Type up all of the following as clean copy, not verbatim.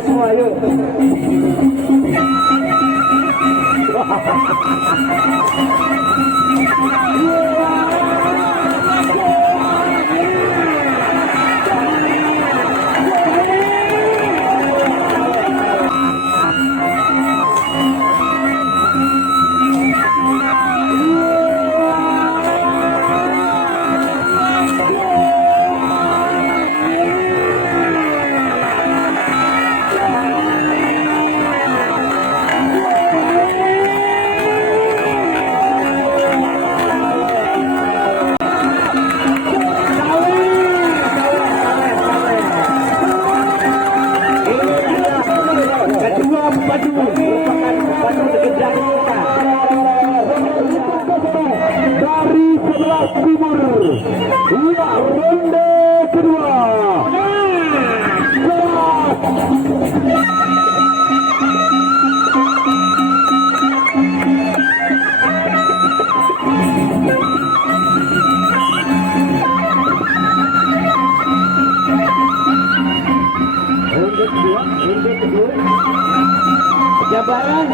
semua yuk.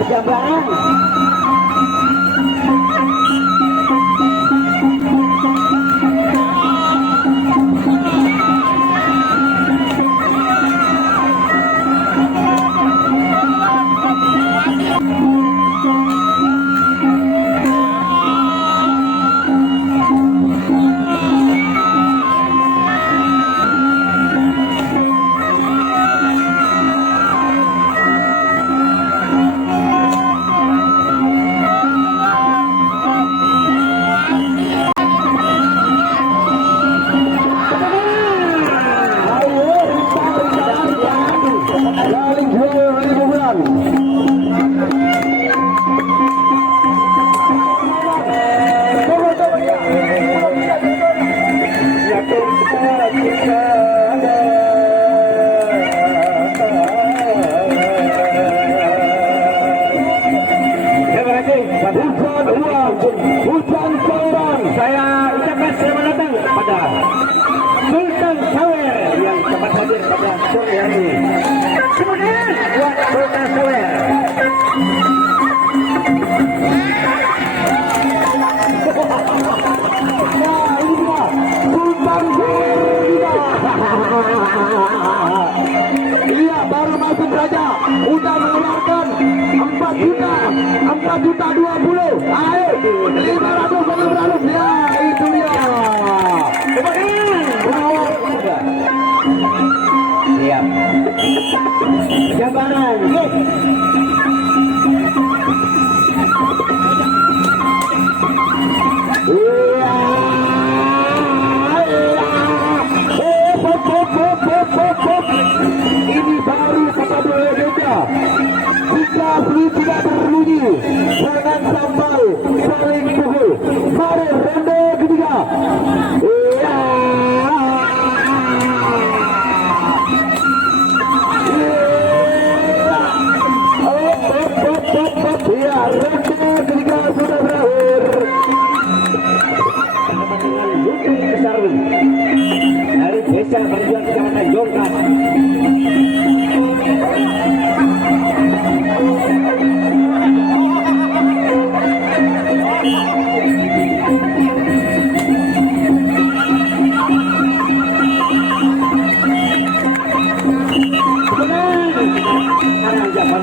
Jabaran. Hujan sauran. Saya ucapkan selamat datang pada Sultan Sawer yang cepat hadir pada sore hari ini. Kemudian buat Sultan Sawer. Nah, ini dia Sultan Sawer juga. Iya, baru masuk saja udah mengeluarkan 4.020. Ayo 500 ya, itu dia. Siap. Jabaran. Ini baru kata berbeda. Jika tidak berbunyi, jangan sampai saling pukul. Mari ronde ketiga. Ya, ronde ketiga sudah berakhir. Dengan Luki Kesarung dari Desa Berjuang Kecamatan Jongkang. Karena jawaban